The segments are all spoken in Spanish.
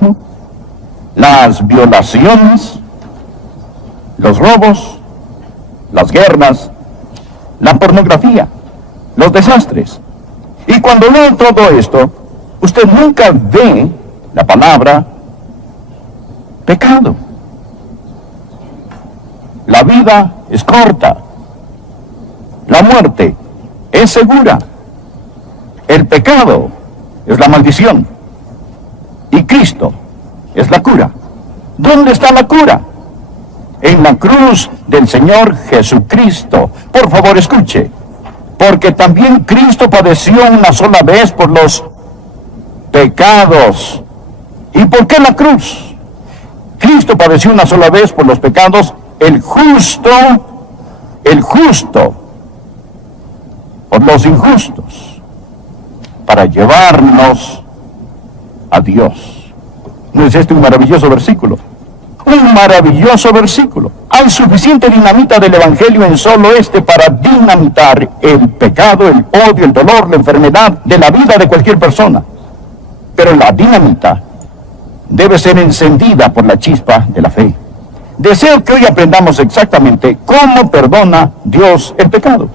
alcoholismo, las violaciones, los robos, las guerras, la pornografía, los desastres. Y cuando lee todo esto, usted nunca ve la palabra pecado. La vida es corta. La muerte es segura. El pecado es la maldición. Y Cristo es la cura. ¿Dónde está la cura? En la cruz del Señor Jesucristo. Por favor, escuche. Porque también Cristo padeció una sola vez por los pecados. ¿Y por qué la cruz? Cristo padeció una sola vez por los pecados, el justo, por los injustos, para llevarnos a Dios. ¿No es este un maravilloso versículo? Un maravilloso versículo. Hay suficiente dinamita del Evangelio en solo este para dinamitar el pecado, el odio, el dolor, la enfermedad de la vida de cualquier persona. Pero la dinamita debe ser encendida por la chispa de la fe. Deseo que hoy aprendamos exactamente cómo perdona Dios el pecado.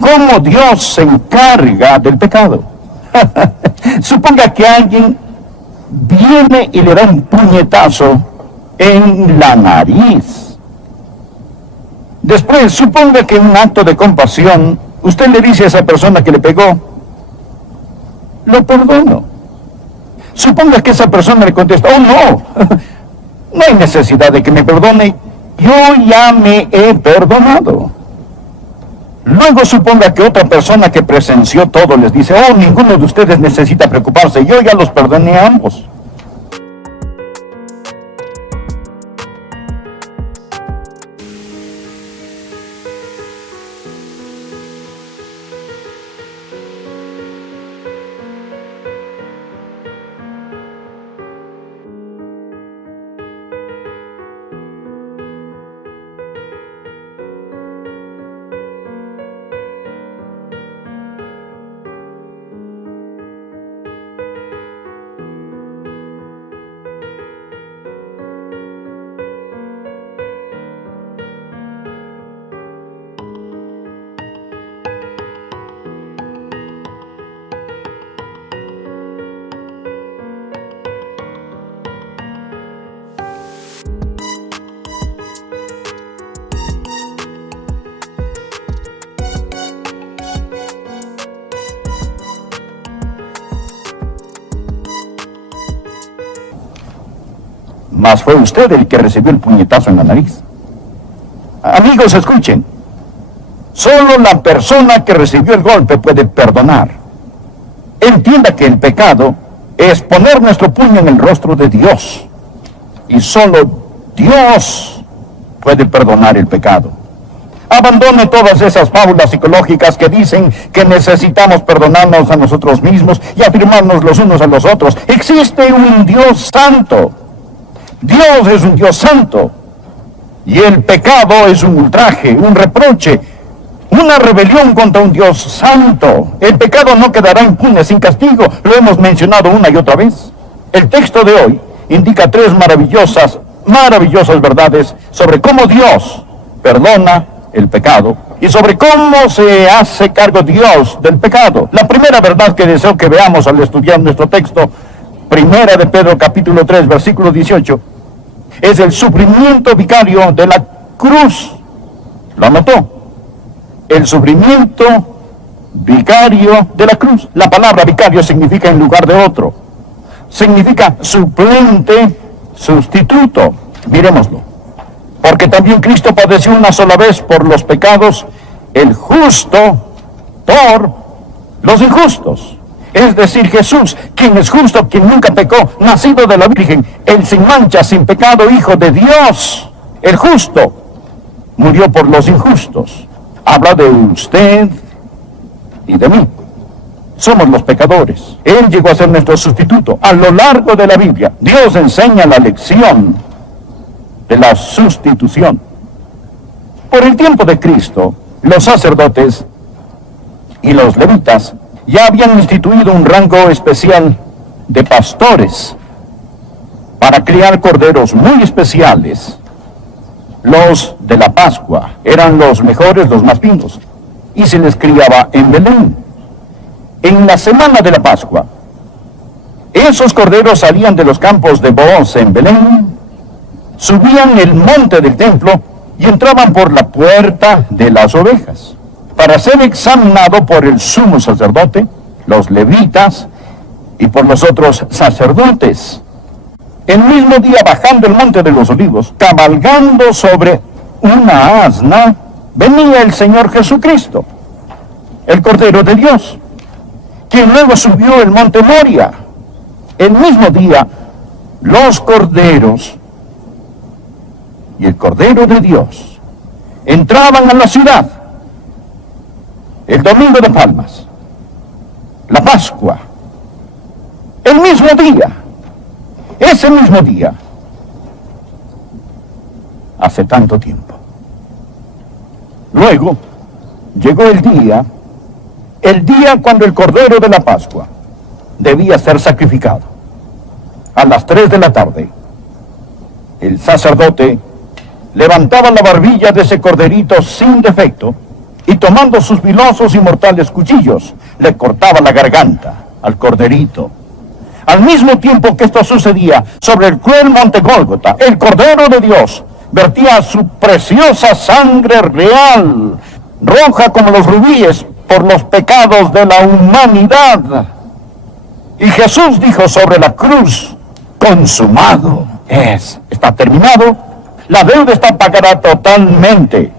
Cómo Dios se encarga del pecado. Suponga que alguien viene y le da un puñetazo en la nariz. Después, suponga que en un acto de compasión, usted le dice a esa persona que le pegó, lo perdono. Suponga que esa persona le contesta, oh no, no hay necesidad de que me perdone, yo ya me he perdonado. Luego suponga que otra persona que presenció todo les dice, oh, ninguno de ustedes necesita preocuparse, yo ya los perdoné a ambos. Mas fue usted el que recibió el puñetazo en la nariz. Amigos, escuchen. Solo la persona que recibió el golpe puede perdonar. Entienda que el pecado es poner nuestro puño en el rostro de Dios. Y solo Dios puede perdonar el pecado. Abandone todas esas fábulas psicológicas que dicen que necesitamos perdonarnos a nosotros mismos y afirmarnos los unos a los otros. Existe un Dios santo. Dios es un Dios santo. Y el pecado es un ultraje, un reproche, una rebelión contra un Dios santo. El pecado no quedará impune sin castigo. Lo hemos mencionado una y otra vez. El texto de hoy indica tres maravillosas verdades sobre cómo Dios perdona el pecado y sobre cómo se hace cargo Dios del pecado. La primera verdad que deseo que veamos al estudiar nuestro texto, Primera de Pedro capítulo 3, versículo 18, es el sufrimiento vicario de la cruz. ¿Lo anotó? El sufrimiento vicario de la cruz. La palabra vicario significa en lugar de otro. Significa suplente, sustituto. Miremoslo. Porque también Cristo padeció una sola vez por los pecados, el justo por los injustos. Es decir, Jesús, quien es justo, quien nunca pecó, nacido de la Virgen, el sin mancha, sin pecado, Hijo de Dios, el justo, murió por los injustos. Habla de usted y de mí. Somos los pecadores. Él llegó a ser nuestro sustituto. A lo largo de la Biblia, Dios enseña la lección de la sustitución. Por el tiempo de Cristo, los sacerdotes y los levitas ya habían instituido un rango especial de pastores. criar corderos muy especiales. Los de la Pascua eran los mejores, los más finos, y se les criaba en Belén. En la semana de la Pascua, esos corderos salían de los campos de Booz en Belén, subían el monte del templo y entraban por la puerta de las ovejas, para ser examinado por el sumo sacerdote, los levitas y por los otros sacerdotes. El mismo día, bajando el monte de los olivos, cabalgando sobre una asna, venía el Señor Jesucristo, el Cordero de Dios, quien luego subió el monte Moria. El mismo día, los corderos y el Cordero de Dios entraban a la ciudad. El domingo de Palmas, la Pascua, el mismo día, ese mismo día, hace tanto tiempo. Luego llegó el día cuando el Cordero de la Pascua debía ser sacrificado. A las 3 de la tarde, el sacerdote levantaba la barbilla de ese corderito sin defecto y, tomando sus filosos y mortales cuchillos, le cortaba la garganta al corderito. Al mismo tiempo que esto sucedía, sobre el cruel monte Gólgota, el Cordero de Dios vertía su preciosa sangre real, roja como los rubíes, por los pecados de la humanidad. Y Jesús dijo sobre la cruz: consumado es. Está terminado. La deuda está pagada totalmente.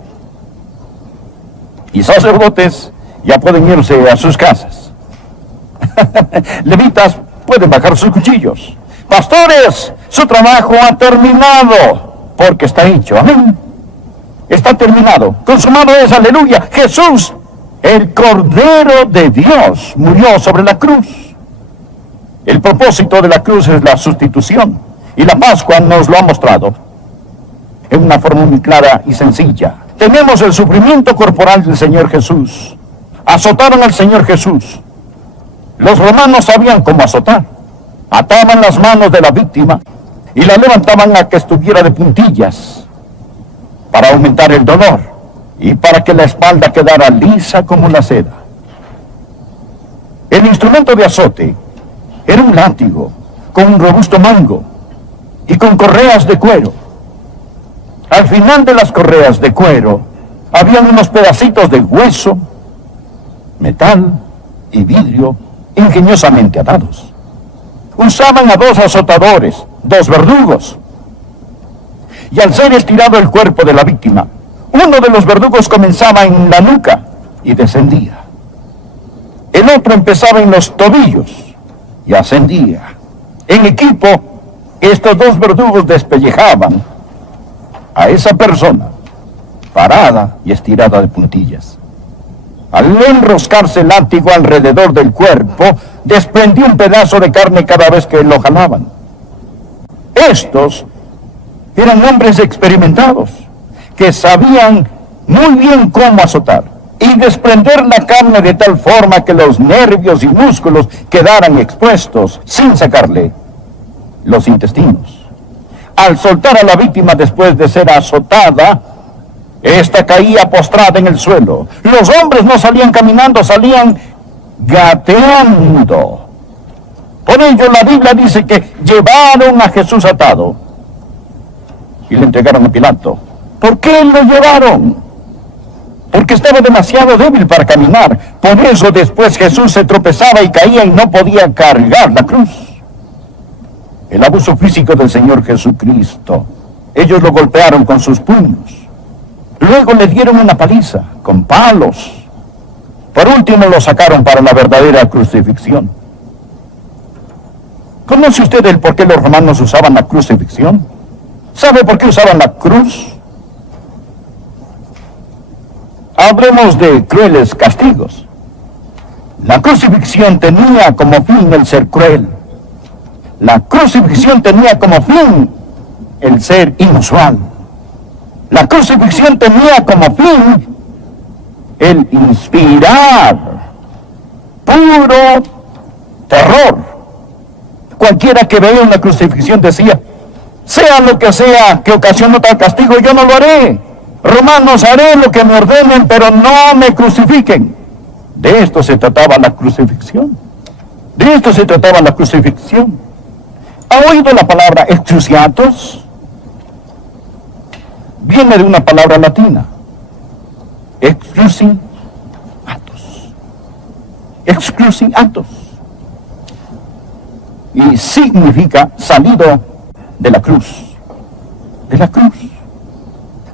Y sacerdotes ya pueden irse a sus casas. Levitas pueden bajar sus cuchillos. Pastores, su trabajo ha terminado, porque está hecho. Amén. Está terminado. Consumado es. Aleluya. Jesús, el Cordero de Dios, murió sobre la cruz. El propósito de la cruz es la sustitución, y la Pascua nos lo ha mostrado en una forma muy clara y sencilla. Tenemos el sufrimiento corporal del Señor Jesús. Azotaron al Señor Jesús. Los romanos sabían cómo azotar. Ataban las manos de la víctima y la levantaban a que estuviera de puntillas para aumentar el dolor y para que la espalda quedara lisa como la seda. El instrumento de azote era un látigo con un robusto mango y con correas de cuero. Al final de las correas de cuero habían unos pedacitos de hueso, metal y vidrio ingeniosamente atados. Usaban a 2 azotadores, 2 verdugos. Y al ser estirado el cuerpo de la víctima, uno de los verdugos comenzaba en la nuca y descendía. El otro empezaba en los tobillos y ascendía. En equipo, estos 2 verdugos despellejaban a esa persona, parada y estirada de puntillas. Al enroscarse el látigo alrededor del cuerpo, desprendía un pedazo de carne cada vez que lo jalaban. Estos eran hombres experimentados, que sabían muy bien cómo azotar y desprender la carne de tal forma que los nervios y músculos quedaran expuestos sin sacarle los intestinos. Al soltar a la víctima después de ser azotada, esta caía postrada en el suelo. Los hombres no salían caminando, salían gateando. Por ello la Biblia dice que llevaron a Jesús atado y le entregaron a Pilato. ¿Por qué lo llevaron? Porque estaba demasiado débil para caminar. Por eso después Jesús se tropezaba y caía y no podía cargar la cruz. El abuso físico del Señor Jesucristo. Ellos lo golpearon con sus puños. Luego le dieron una paliza con palos. Por último lo sacaron para la verdadera crucifixión. ¿Conoce usted el por qué los romanos usaban la crucifixión? ¿Sabe por qué usaban la cruz? Hablemos de crueles castigos. La crucifixión tenía como fin el ser cruel. La crucifixión tenía como fin el ser inusual. La crucifixión tenía como fin el inspirar puro terror. Cualquiera que veía una crucifixión decía: sea lo que sea que ocasionó tal castigo, yo no lo haré. Romanos, haré lo que me ordenen, pero no me crucifiquen. De esto se trataba la crucifixión. De esto se trataba la crucifixión. ¿Ha oído la palabra excruciatus? Viene de una palabra latina. Excruciatus. Excruciatus. Y significa salido de la cruz. De la cruz.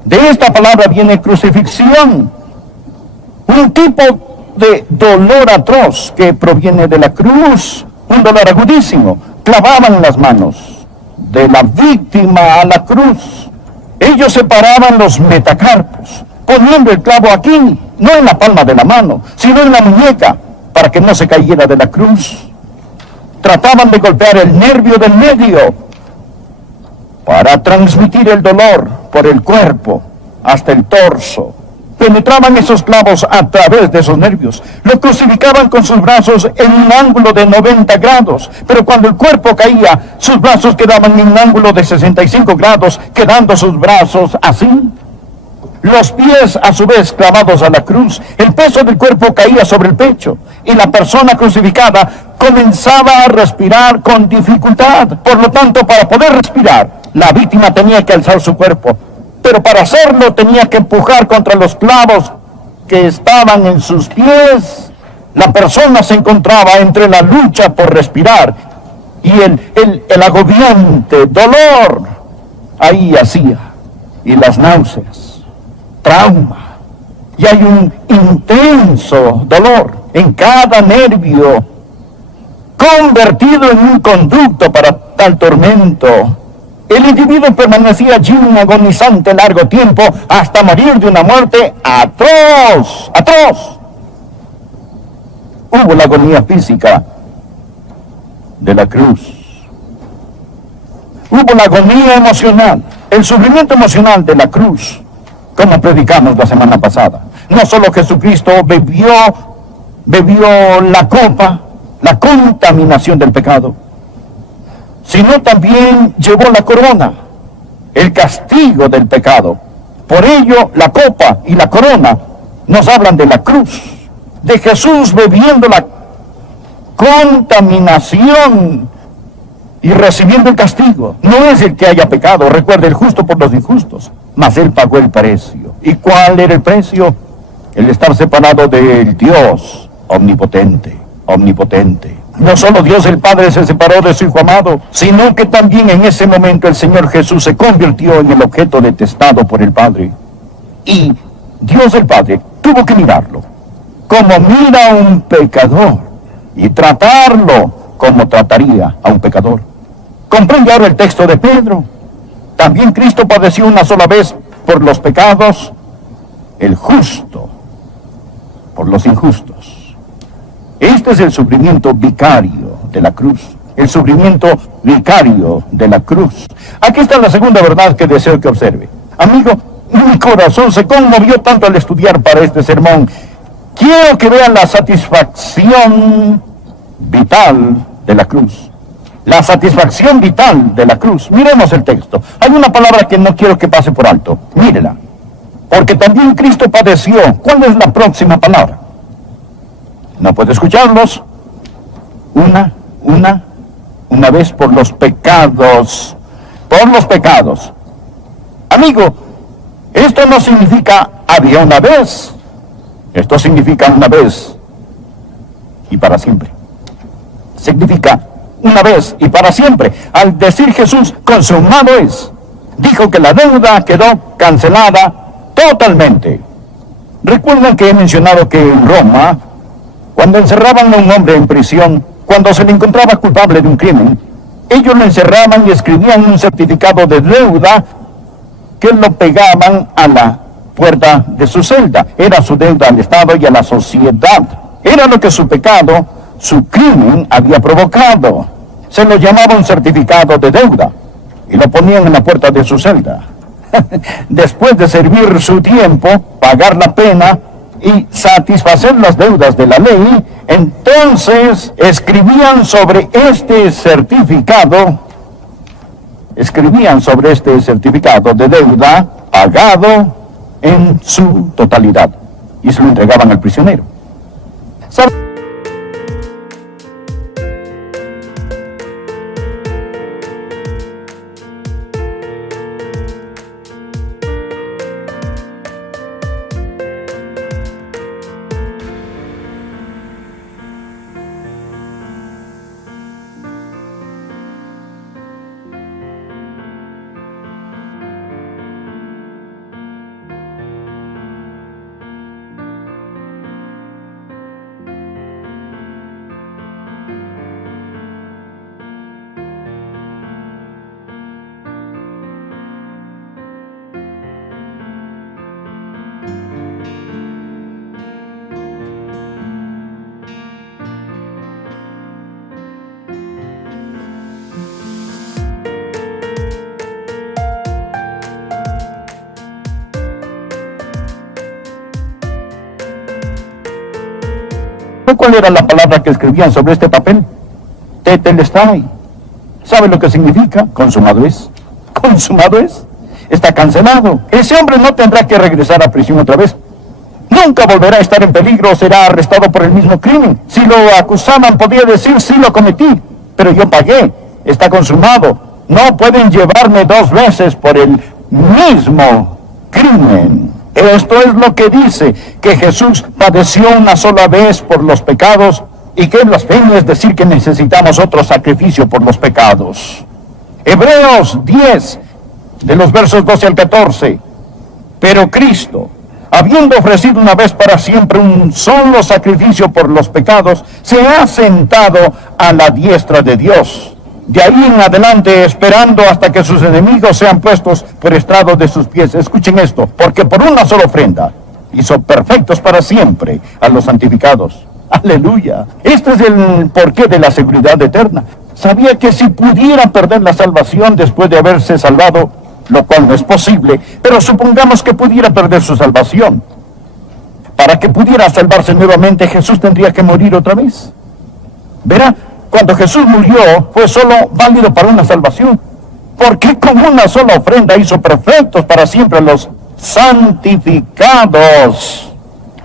De esta palabra viene crucifixión. Un tipo de dolor atroz que proviene de la cruz. Un dolor agudísimo. Clavaban las manos de la víctima a la cruz. Ellos separaban los metacarpos, poniendo el clavo aquí, no en la palma de la mano, sino en la muñeca, para que no se cayera de la cruz. Trataban de golpear el nervio del medio, para transmitir el dolor por el cuerpo hasta el torso. Penetraban esos clavos a través de esos nervios. Lo crucificaban con sus brazos en un ángulo de 90 grados. Pero cuando el cuerpo caía, sus brazos quedaban en un ángulo de 65 grados, quedando sus brazos así. Los pies a su vez clavados a la cruz. El peso del cuerpo caía sobre el pecho. Y la persona crucificada comenzaba a respirar con dificultad. Por lo tanto, para poder respirar, la víctima tenía que alzar su cuerpo. Pero para hacerlo tenía que empujar contra los clavos que estaban en sus pies. La persona se encontraba entre la lucha por respirar y el agobiante dolor. Ahí hacía. Y las náuseas, trauma. Y hay un intenso dolor en cada nervio, convertido en un conducto para tal tormento. El individuo permanecía allí un agonizante largo tiempo hasta morir de una muerte atroz, atroz. Hubo la agonía física de la cruz. Hubo la agonía emocional, el sufrimiento emocional de la cruz, como predicamos la semana pasada. No solo Jesucristo bebió la copa, la contaminación del pecado, sino también llevó la corona, el castigo del pecado. Por ello, la copa y la corona nos hablan de la cruz, de Jesús bebiendo la contaminación y recibiendo el castigo. No es el que haya pecado, recuerde, el justo por los injustos, mas Él pagó el precio. ¿Y cuál era el precio? El estar separado del Dios omnipotente, omnipotente. No solo Dios el Padre se separó de su Hijo amado, sino que también en ese momento el Señor Jesús se convirtió en el objeto detestado por el Padre. Y Dios el Padre tuvo que mirarlo como mira a un pecador y tratarlo como trataría a un pecador. ¿Comprende ahora el texto de Pedro? También Cristo padeció una sola vez por los pecados, el justo por los injustos. Este es el sufrimiento vicario de la cruz. El sufrimiento vicario de la cruz. Aquí está la segunda verdad que deseo que observe. Amigo, mi corazón se conmovió tanto al estudiar para este sermón. Quiero que vean la satisfacción vital de la cruz. La satisfacción vital de la cruz. Miremos el texto. Hay una palabra que no quiero que pase por alto. Mírela. Porque también Cristo padeció. ¿Cuál es la próxima palabra? No puede escucharlos. Una vez por los pecados. Por los pecados. Amigo, esto no significa había una vez. Esto significa una vez y para siempre. Significa una vez y para siempre. Al decir Jesús, consumado es, dijo que la deuda quedó cancelada totalmente. Recuerden que he mencionado que en Roma, cuando encerraban a un hombre en prisión, cuando se le encontraba culpable de un crimen, ellos lo encerraban y escribían un certificado de deuda que lo pegaban a la puerta de su celda. Era su deuda al Estado y a la sociedad. Era lo que su pecado, su crimen había provocado. Se lo llamaba un certificado de deuda y lo ponían en la puerta de su celda. Después de servir su tiempo, pagar la pena y satisfacer las deudas de la ley, entonces escribían sobre este certificado escribían sobre este certificado de deuda pagado en su totalidad y se lo entregaban al prisionero. ¿Sabe? ¿Cuál era la palabra que escribían sobre este papel? Tetelestai. ¿Sabe lo que significa? Consumado es. Consumado es. Está cancelado. Ese hombre no tendrá que regresar a prisión otra vez. Nunca volverá a estar en peligro o será arrestado por el mismo crimen. Si lo acusaban, podía decir, sí lo cometí, pero yo pagué. Está consumado. No pueden llevarme 2 veces por el mismo crimen. Esto es lo que dice, que Jesús padeció una sola vez por los pecados, y que blasfemia es decir que necesitamos otro sacrificio por los pecados. Hebreos 10, de los versos 12 al 14. Pero Cristo, habiendo ofrecido una vez para siempre un solo sacrificio por los pecados, se ha sentado a la diestra de Dios. De ahí en adelante, esperando hasta que sus enemigos sean puestos por estrado de sus pies. Escuchen esto, porque por una sola ofrenda hizo perfectos para siempre a los santificados. Aleluya. Este es el porqué de la seguridad eterna. Sabía que si pudiera perder la salvación después de haberse salvado, lo cual no es posible, pero supongamos que pudiera perder su salvación. Para que pudiera salvarse nuevamente, Jesús tendría que morir otra vez. Verá, cuando Jesús murió, fue solo válido para una salvación. Porque con una sola ofrenda hizo perfectos para siempre a los santificados.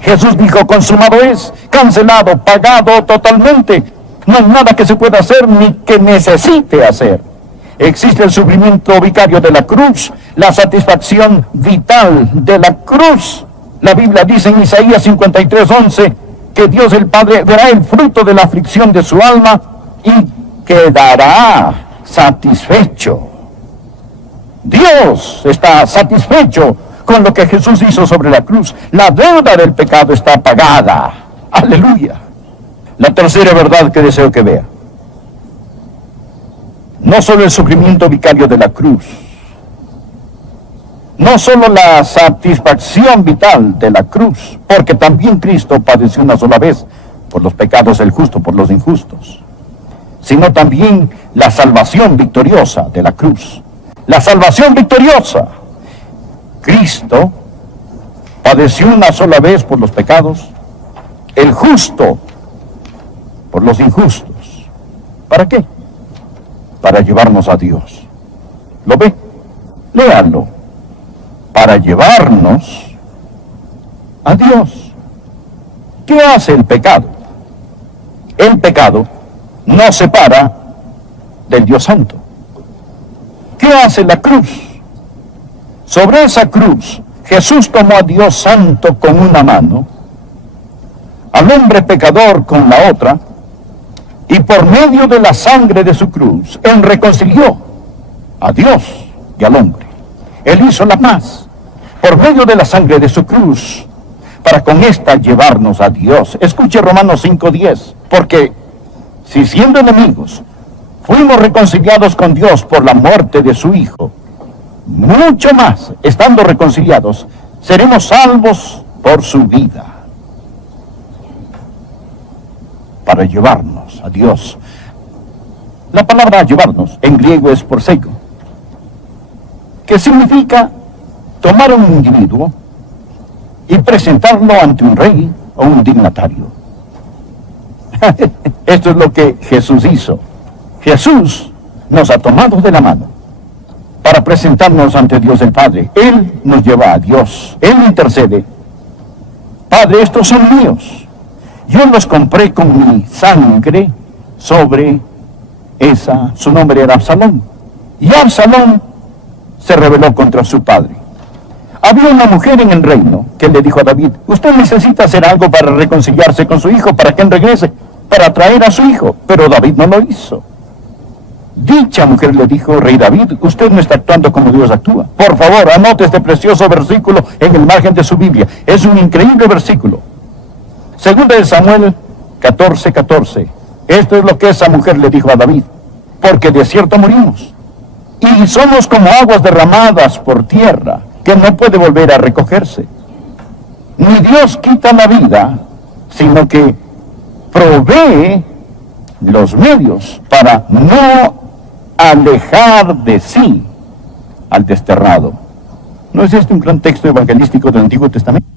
Jesús dijo, consumado es, cancelado, pagado totalmente. No hay nada que se pueda hacer ni que necesite hacer. Existe el sufrimiento vicario de la cruz, la satisfacción vital de la cruz. La Biblia dice en Isaías 53:11 que Dios el Padre verá el fruto de la aflicción de su alma y quedará satisfecho. Dios está satisfecho con lo que Jesús hizo sobre la cruz. La deuda del pecado está pagada. Aleluya. La tercera verdad que deseo que vea. No solo el sufrimiento vicario de la cruz, no solo la satisfacción vital de la cruz, porque también Cristo padeció una sola vez por los pecados del justo, por los injustos, sino también la salvación victoriosa de la cruz. La salvación victoriosa. Cristo padeció una sola vez por los pecados, el justo por los injustos. ¿Para qué? Para llevarnos a Dios. ¿Lo ve? Léanlo. Para llevarnos a Dios. ¿Qué hace el pecado? El pecado nos separa del Dios Santo. ¿Qué hace la cruz? Sobre esa cruz, Jesús tomó a Dios Santo con una mano, al hombre pecador con la otra, y por medio de la sangre de su cruz, Él reconcilió a Dios y al hombre. Él hizo la paz por medio de la sangre de su cruz, para con esta llevarnos a Dios. Escuche Romanos 5:10, porque si siendo enemigos fuimos reconciliados con Dios por la muerte de su Hijo, mucho más, estando reconciliados, seremos salvos por su vida. Para llevarnos a Dios. La palabra llevarnos en griego es porseiko, que significa tomar a un individuo y presentarlo ante un rey o un dignatario. Esto es lo que Jesús hizo. Jesús nos ha tomado de la mano para presentarnos ante Dios el Padre. Él nos lleva a Dios. Él intercede. Padre, estos son míos. Yo los compré con mi sangre sobre esa. Su nombre era Absalón. Y Absalón se rebeló contra su padre. Había una mujer en el reino que le dijo a David: usted necesita hacer algo para reconciliarse con su hijo, para que él regrese, para traer a su hijo. Pero David no lo hizo. Dicha mujer le dijo: rey David, usted no está actuando como Dios actúa. Por favor, anote este precioso versículo en el margen de su Biblia. Es un increíble versículo. Segunda de Samuel 14:14. Esto es lo que esa mujer le dijo a David: porque de cierto morimos, y somos como aguas derramadas por tierra, que no puede volver a recogerse. Ni Dios quita la vida, sino que provee los medios para no alejar de sí al desterrado. ¿No es este un gran texto evangelístico del Antiguo Testamento?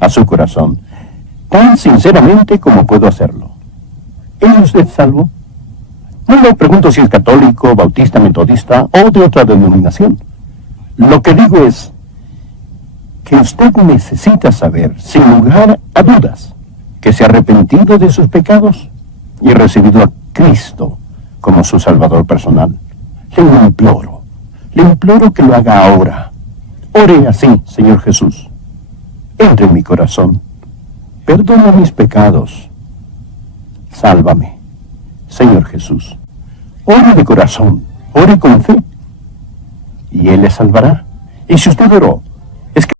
A su corazón. Tan sinceramente como puedo hacerlo. ¿Es usted salvo? No le pregunto si es católico, bautista, metodista o de otra denominación. Lo que digo es que usted necesita saber, sin lugar a dudas, que se ha arrepentido de sus pecados y recibido a Cristo como su Salvador personal. Le imploro que lo haga ahora. Ore así: Señor Jesús, entre en mi corazón, perdona mis pecados, sálvame, Señor Jesús. Ore de corazón, ore con fe, y Él le salvará. Y si usted oró